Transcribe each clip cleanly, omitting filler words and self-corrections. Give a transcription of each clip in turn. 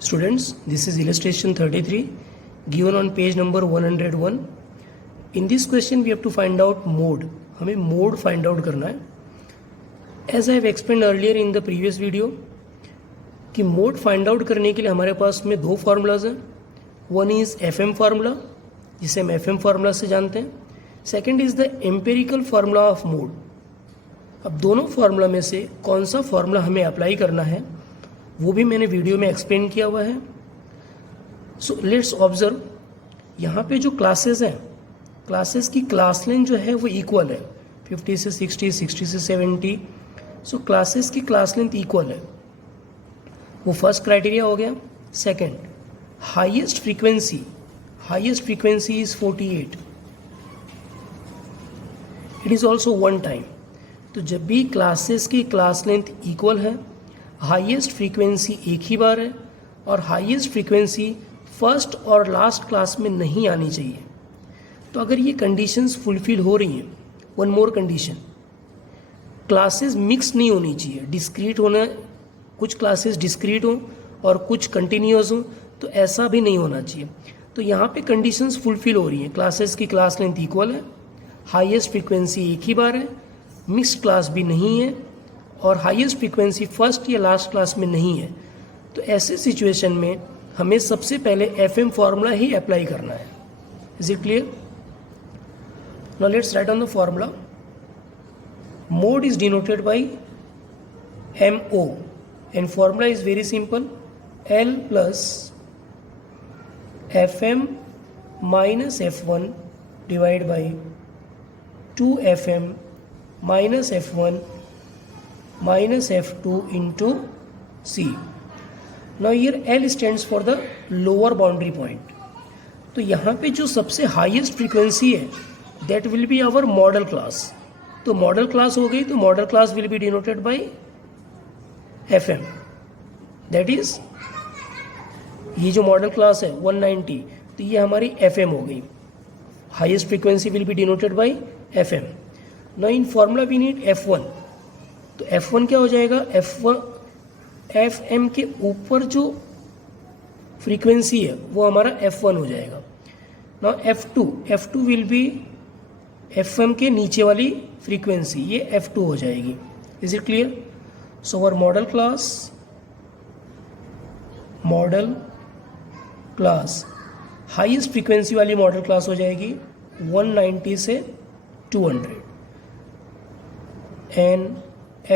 Students, this is illustration 33 given on page number 101. In this question we have to find out mode. हमें mode find out करना है. As I have explained earlier in the previous video कि mode find out करने के लिए हमारे पास में दो formulas हैं. One is FM formula जिसे हम FM formula से जानते हैं. Second is the empirical formula of mode. अब दोनों फार्मूला में से कौन सा फार्मूला हमें अप्लाई करना है वो भी मैंने वीडियो में एक्सप्लेन किया हुआ है. सो लेट्स ऑब्जर्व, यहाँ पे जो क्लासेस हैं, क्लासेस की क्लास लेंथ जो है वो इक्वल है 50 से 60, 60 से 70. सो क्लासेस की क्लास लेंथ इक्वल है, वो फर्स्ट क्राइटेरिया हो गया. Second, highest frequency is 48. It is also one time. तो जब भी क्लासेस की क्लास लेंथ इक्वल है, हाईएस्ट फ्रीक्वेंसी एक ही बार है और हाईएस्ट फ्रीक्वेंसी फर्स्ट और लास्ट क्लास में नहीं आनी चाहिए. तो अगर ये कंडीशंस फुलफिल हो रही हैं, one more condition, classes mix नहीं होनी चाहिए. डिस्क्रीट होना, कुछ क्लासेस डिस्क्रीट हों और कुछ कंटिन्यूअस हों, तो ऐसा भी नहीं होना चाहिए. तो यहाँ पे कंडीशंस फुलफिल हो रही हैं. क्लासेस की क्लास लेंथ इक्वल है, हाईएस्ट फ्रीक्वेंसी एक ही बार है, मिक्स्ड क्लास भी नहीं है और हाईएस्ट फ्रीक्वेंसी फर्स्ट या लास्ट क्लास में नहीं है. तो ऐसे सिचुएशन में हमें सबसे पहले एफएम फार्मूला ही अप्लाई करना है. Is it clear? Now let's write on the formula. Mode is denoted by MO and formula is very simple. L plus FM minus F1 divide by 2FM minus F1 minus F2 into C. Now here L stands for the lower boundary point. तो यहाँ पे जो सबसे highest frequency है that will be our model class. तो model class हो गई, तो model class will be denoted by FM. That is, ये जो मॉडल क्लास है 190, तो ये हमारी FM हो गई. Highest frequency will be denoted by FM. Now in formula we need F1. तो F1 क्या हो जाएगा? FM के ऊपर जो फ्रीक्वेंसी है वो हमारा F1 हो जाएगा. Now F2 will be FM के नीचे वाली फ्रीक्वेंसी, ये F2 हो जाएगी. Is it clear? So our model class highest frequency वाली मॉडल क्लास हो जाएगी 190 से 200 and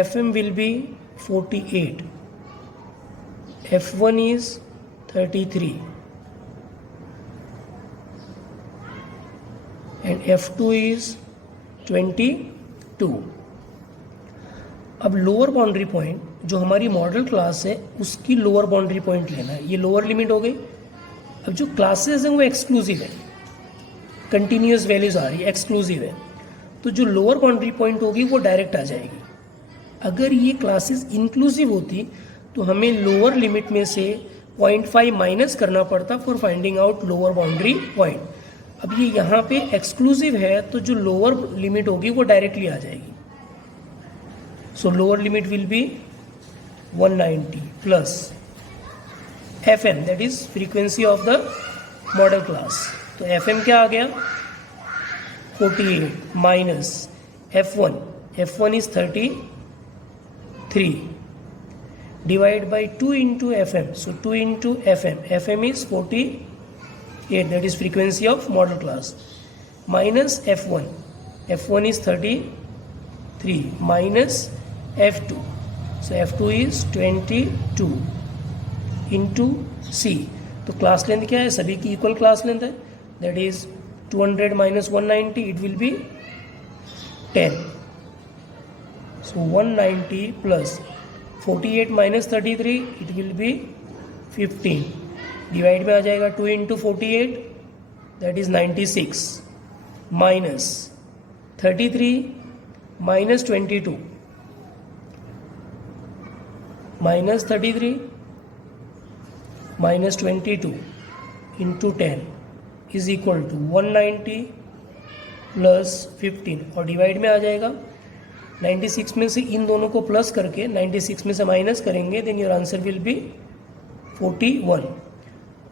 FM will be 48, F1 is 33 and F2 is 22. अब लोअर बाउंड्री पॉइंट जो हमारी मॉडल क्लास है उसकी लोअर बाउंड्री पॉइंट लेना है. ये लोअर लिमिट हो गई. अब जो क्लासेस हैं वो एक्सक्लूसिव है, कंटिन्यूस वैल्यूज आ रही है, एक्सक्लूसिव है. तो जो लोअर बाउंड्री पॉइंट होगी वो डायरेक्ट आ जाएगी. अगर ये क्लासेस इंक्लूसिव होती तो हमें लोअर लिमिट में से 0.5 माइनस करना पड़ता for finding out lower boundary point. अब ये यहाँ पे एक्सक्लूसिव है तो जो लोअर लिमिट होगी वो डायरेक्टली आ जाएगी. सो lower limit will be 190 plus FM, that is frequency of the model class. तो FM क्या आ गया? 48 minus F1 is 33 divided by 2 into FM. So 2 into FM is 48, that is frequency of model class, minus F1 is 33 minus F2. So F2 is 22 into C. तो class length क्या है? सभी की equal class length है, that is 200 minus 190, it will be 10. So 190 plus 48 minus 33, it will be 15. Divide में आ जाएगा 2 into 48, that is 96 minus 33 minus 22 minus 33 minus 22 into 10 is equal to 190 plus 15 और divide में आ जाएगा 96 में से इन दोनों को प्लस करके 96 में से माइनस करेंगे, then your answer will be 41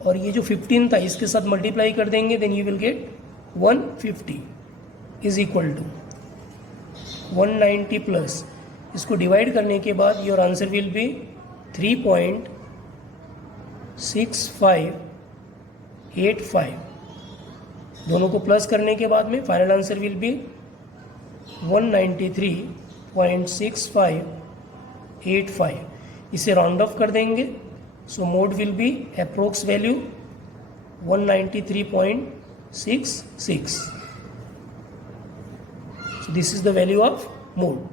और ये जो 15 था इसके साथ मल्टीप्लाई कर देंगे, then you will get 150 is equal to 190 plus, इसको डिवाइड करने के बाद योर आंसर विल बी 3.6585, दोनों को प्लस करने के बाद में फाइनल आंसर विल बी 193.6585, इसे राउंड ऑफ कर देंगे, सो mode will be approx value 193.66. So this is the value of mode.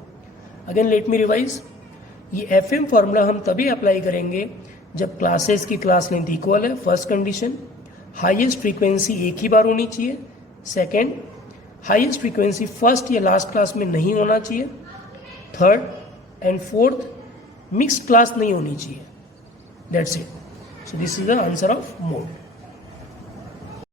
Again let me revise. ये FM फार्मूला हम तभी अप्लाई करेंगे जब क्लासेस की क्लास लेंथ इक्वल है, फर्स्ट कंडीशन, हाईएस्ट फ्रीक्वेंसी एक ही बार होनी चाहिए, सेकंड हाईएस्ट फ्रीक्वेंसी फर्स्ट या लास्ट क्लास में नहीं होना चाहिए, third and fourth mixed class नहीं होनी चाहिए. That's it. So this is the answer of mode.